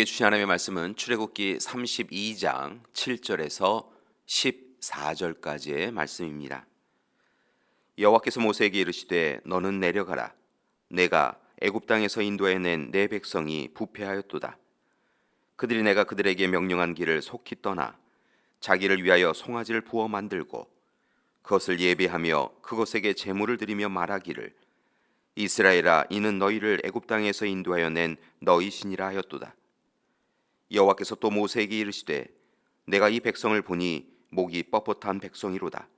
우리에게 주신 하나님의 말씀은 출애굽기 32장 7절에서 14절까지의 말씀입니다. 여호와께서 모세에게 이르시되 너는 내려가라. 내가 애굽 땅에서 인도해 낸 내 백성이 부패하였도다. 그들이 내가 그들에게 명령한 길을 속히 떠나 자기를 위하여 송아지를 부어 만들고 그것을 예배하며 그것에게 제물을 드리며 말하기를 이스라엘아, 이는 너희를 애굽 땅에서 인도하여 낸 너희 신이라 하였도다. 여호와께서 또 모세에게 이르시되 내가 이 백성을 보니 목이 뻣뻣한 백성이로다.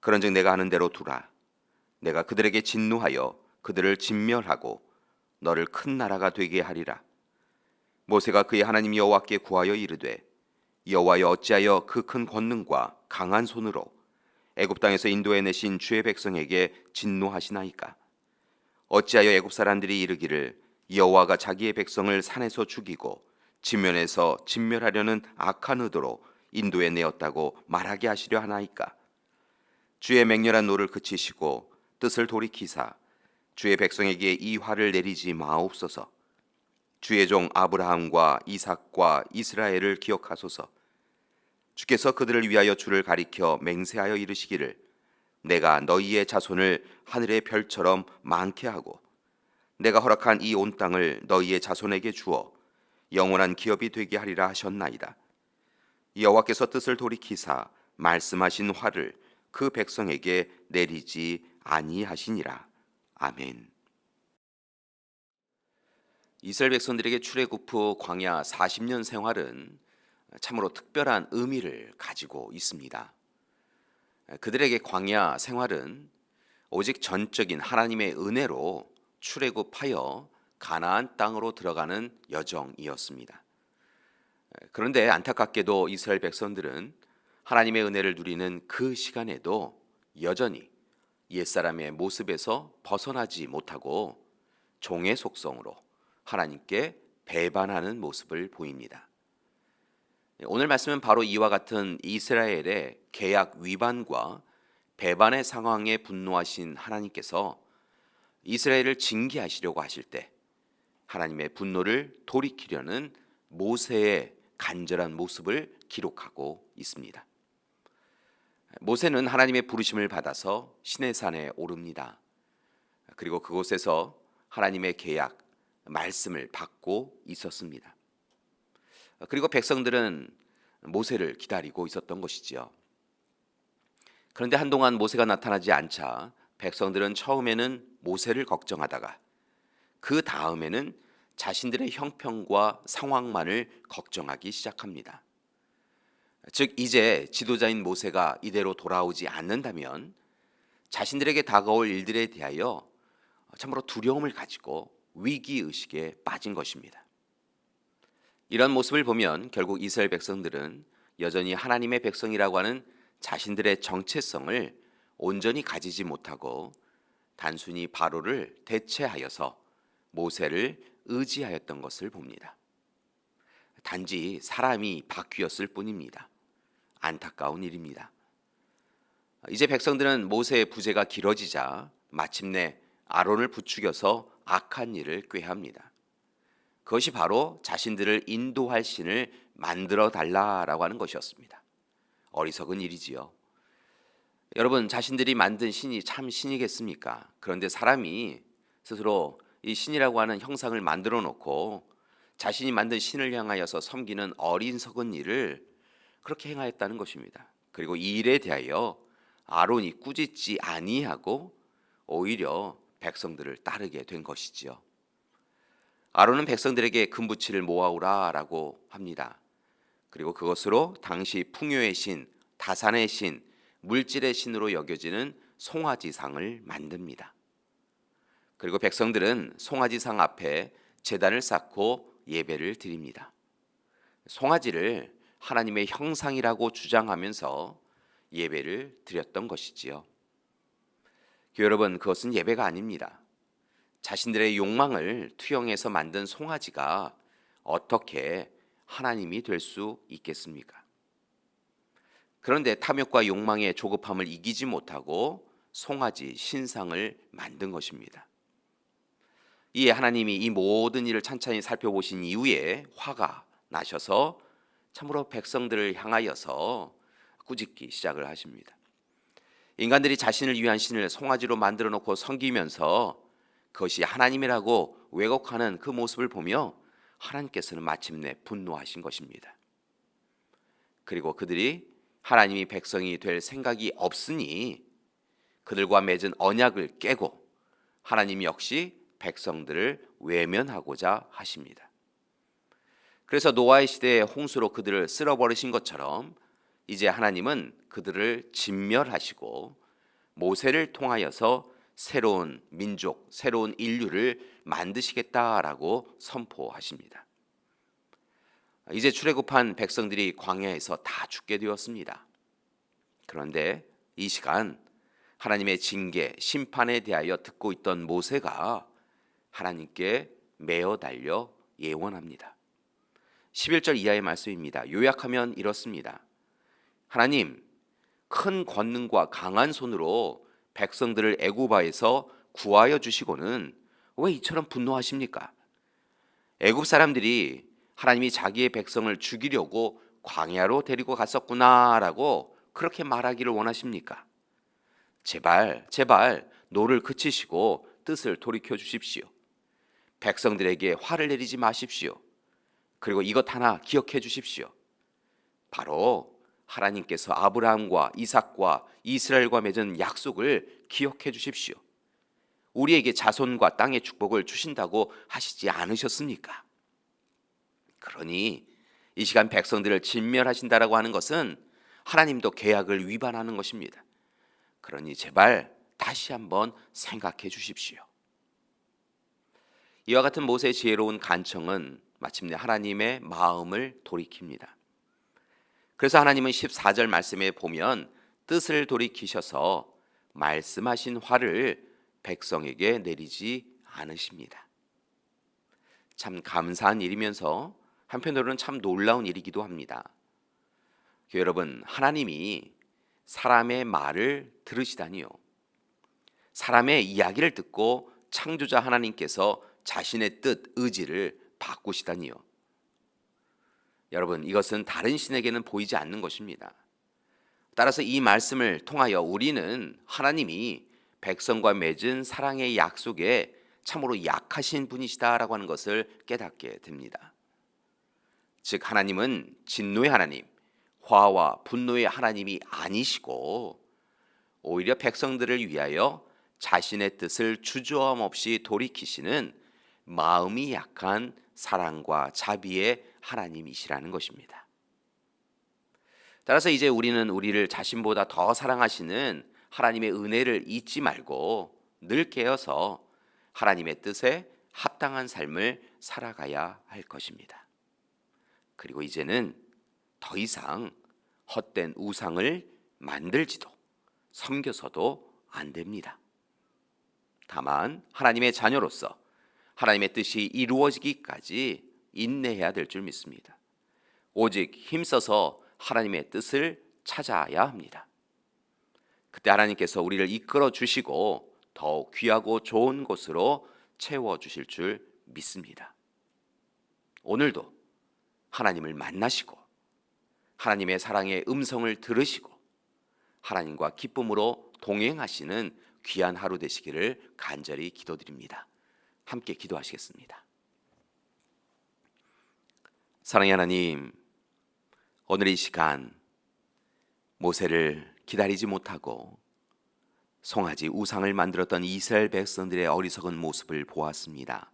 그런즉 내가 하는 대로 두라. 내가 그들에게 진노하여 그들을 진멸하고 너를 큰 나라가 되게 하리라. 모세가 그의 하나님 여호와께 구하여 이르되 여호와여, 어찌하여 그 큰 권능과 강한 손으로 애굽 땅에서 인도해 내신 주의 백성에게 진노하시나이까? 어찌하여 애굽 사람들이 이르기를 여호와가 자기의 백성을 산에서 죽이고 지면에서 진멸하려는 악한 의도로 인도해 내었다고 말하게 하시려 하나이까? 주의 맹렬한 노를 그치시고 뜻을 돌이키사 주의 백성에게 이 화를 내리지 마옵소서. 주의 종 아브라함과 이삭과 이스라엘을 기억하소서. 주께서 그들을 위하여 주를 가리켜 맹세하여 이르시기를 내가 너희의 자손을 하늘의 별처럼 많게 하고 내가 허락한 이 온 땅을 너희의 자손에게 주어 영원한 기업이 되게 하리라 하셨나이다. 여호와께서 뜻을 돌이키사 말씀하신 화를 그 백성에게 내리지 아니하시니라. 아멘. 이스라엘 백성들에게 출애굽 후 광야 40년 생활은 참으로 특별한 의미를 가지고 있습니다. 그들에게 광야 생활은 오직 전적인 하나님의 은혜로 출애굽하여 가나안 땅으로 들어가는 여정이었습니다. 그런데 안타깝게도 이스라엘 백성들은 하나님의 은혜를 누리는 그 시간에도 여전히 옛사람의 모습에서 벗어나지 못하고 종의 속성으로 하나님께 배반하는 모습을 보입니다. 오늘 말씀은 바로 이와 같은 이스라엘의 계약 위반과 배반의 상황에 분노하신 하나님께서 이스라엘을 징계하시려고 하실 때 하나님의 분노를 돌이키려는 모세의 간절한 모습을 기록하고 있습니다. 모세는 하나님의 부르심을 받아서 시내산에 오릅니다. 그리고 그곳에서 하나님의 계약, 말씀을 받고 있었습니다. 그리고 백성들은 모세를 기다리고 있었던 것이지요. 그런데 한동안 모세가 나타나지 않자 백성들은 처음에는 모세를 걱정하다가 그 다음에는 자신들의 형편과 상황만을 걱정하기 시작합니다. 즉 이제 지도자인 모세가 이대로 돌아오지 않는다면 자신들에게 다가올 일들에 대하여 참으로 두려움을 가지고 위기의식에 빠진 것입니다. 이런 모습을 보면 결국 이스라엘 백성들은 여전히 하나님의 백성이라고 하는 자신들의 정체성을 온전히 가지지 못하고 단순히 바로를 대체하여서 모세를 의지하였던 것을 봅니다. 단지 사람이 바뀌었을 뿐입니다. 안타까운 일입니다. 이제 백성들은 모세의 부재가 길어지자 마침내 아론을 부추겨서 악한 일을 꾀합니다. 그것이 바로 자신들을 인도할 신을 만들어 달라라고 하는 것이었습니다. 어리석은 일이지요. 여러분, 자신들이 만든 신이 참 신이겠습니까? 그런데 사람이 스스로 이 신이라고 하는 형상을 만들어 놓고 자신이 만든 신을 향하여서 섬기는 어리석은 일을 그렇게 행하였다는 것입니다. 그리고 이 일에 대하여 아론이 꾸짖지 아니하고 오히려 백성들을 따르게 된 것이지요. 아론은 백성들에게 금부치를 모아오라라고 합니다. 그리고 그것으로 당시 풍요의 신, 다산의 신, 물질의 신으로 여겨지는 송아지상을 만듭니다. 그리고 백성들은 송아지상 앞에 제단을 쌓고 예배를 드립니다. 송아지를 하나님의 형상이라고 주장하면서 예배를 드렸던 것이지요. 여러분, 그것은 예배가 아닙니다. 자신들의 욕망을 투영해서 만든 송아지가 어떻게 하나님이 될 수 있겠습니까? 그런데 탐욕과 욕망의 조급함을 이기지 못하고 송아지 신상을 만든 것입니다. 이에 하나님이 이 모든 일을 찬찬히 살펴보신 이후에 화가 나셔서 참으로 백성들을 향하여서 꾸짖기 시작을 하십니다. 인간들이 자신을 위한 신을 송아지로 만들어 놓고 섬기면서 그것이 하나님이라고 왜곡하는 그 모습을 보며 하나님께서는 마침내 분노하신 것입니다. 그리고 그들이 하나님이 백성이 될 생각이 없으니 그들과 맺은 언약을 깨고 하나님 역시 백성들을 외면하고자 하십니다. 그래서 노아의 시대에 홍수로 그들을 쓸어버리신 것처럼 이제 하나님은 그들을 진멸하시고 모세를 통하여서 새로운 민족, 새로운 인류를 만드시겠다라고 선포하십니다. 이제 출애굽한 백성들이 광야에서 다 죽게 되었습니다. 그런데 이 시간 하나님의 징계, 심판에 대하여 듣고 있던 모세가 하나님께 매어 달려 예언합니다. 11절 이하의 말씀입니다. 요약하면 이렇습니다. 하나님, 큰 권능과 강한 손으로 백성들을 애굽에서 구하여 주시고는 왜 이처럼 분노하십니까? 애굽 사람들이 하나님이 자기의 백성을 죽이려고 광야로 데리고 갔었구나라고 그렇게 말하기를 원하십니까? 제발 노를 그치시고 뜻을 돌이켜 주십시오. 백성들에게 화를 내리지 마십시오. 그리고 이것 하나 기억해 주십시오. 바로 하나님께서 아브라함과 이삭과 이스라엘과 맺은 약속을 기억해 주십시오. 우리에게 자손과 땅의 축복을 주신다고 하시지 않으셨습니까? 그러니 이 시간 백성들을 진멸하신다라고 하는 것은 하나님도 계약을 위반하는 것입니다. 그러니 제발 다시 한번 생각해 주십시오. 이와 같은 모세의 지혜로운 간청은 마침내 하나님의 마음을 돌이킵니다. 그래서 하나님은 14절 말씀에 보면 뜻을 돌이키셔서 말씀하신 화를 백성에게 내리지 않으십니다. 참 감사한 일이면서 한편으로는 참 놀라운 일이기도 합니다. 여러분, 하나님이 사람의 말을 들으시다니요. 사람의 이야기를 듣고 창조자 하나님께서 자신의 뜻, 의지를 바꾸시다니요. 여러분, 이것은 다른 신에게는 보이지 않는 것입니다. 따라서 이 말씀을 통하여 우리는 하나님이 백성과 맺은 사랑의 약속에 참으로 약하신 분이시다라고 하는 것을 깨닫게 됩니다. 즉 하나님은 진노의 하나님, 화와 분노의 하나님이 아니시고 오히려 백성들을 위하여 자신의 뜻을 주저함 없이 돌이키시는 마음이 약한 사랑과 자비의 하나님이시라는 것입니다. 따라서 이제 우리는 우리를 자신보다 더 사랑하시는 하나님의 은혜를 잊지 말고 늘 깨어서 하나님의 뜻에 합당한 삶을 살아가야 할 것입니다. 그리고 이제는 더 이상 헛된 우상을 만들지도 섬겨서도 안 됩니다. 다만 하나님의 자녀로서 하나님의 뜻이 이루어지기까지 인내해야 될 줄 믿습니다. 오직 힘써서 하나님의 뜻을 찾아야 합니다. 그때 하나님께서 우리를 이끌어 주시고 더욱 귀하고 좋은 곳으로 채워 주실 줄 믿습니다. 오늘도 하나님을 만나시고 하나님의 사랑의 음성을 들으시고 하나님과 기쁨으로 동행하시는 귀한 하루 되시기를 간절히 기도드립니다. 함께 기도하시겠습니다. 사랑의 하나님, 오늘 이 시간 모세를 기다리지 못하고 송아지 우상을 만들었던 이스라엘 백성들의 어리석은 모습을 보았습니다.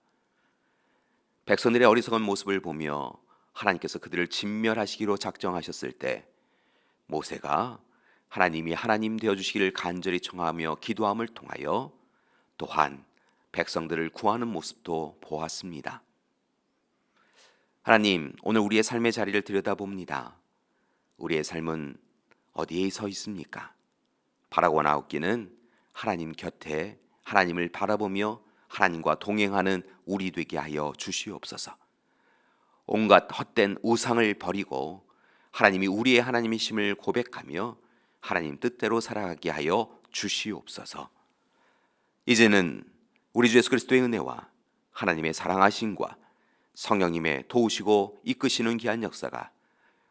백성들의 어리석은 모습을 보며 하나님께서 그들을 진멸하시기로 작정하셨을 때 모세가 하나님이 하나님 되어주시기를 간절히 청하며 기도함을 통하여 또한 백성들을 구하는 모습도 보았습니다. 하나님, 오늘 우리의 삶의 자리를 들여다봅니다. 우리의 삶은 어디에 서 있습니까? 바라고 나옵기는 하나님 곁에 하나님을 바라보며 하나님과 동행하는 우리 되게 하여 주시옵소서. 온갖 헛된 우상을 버리고 하나님이 우리의 하나님이심을 고백하며 하나님 뜻대로 살아가게 하여 주시옵소서. 이제는 우리 주 예수 그리스도의 은혜와 하나님의 사랑하심과 성령님의 도우시고 이끄시는 귀한 역사가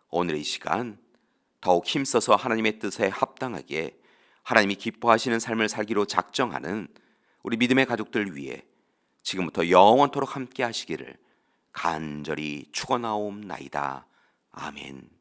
오늘 이 시간 더욱 힘써서 하나님의 뜻에 합당하게 하나님이 기뻐하시는 삶을 살기로 작정하는 우리 믿음의 가족들 위해 지금부터 영원토록 함께 하시기를 간절히 축원하옵나이다. 아멘.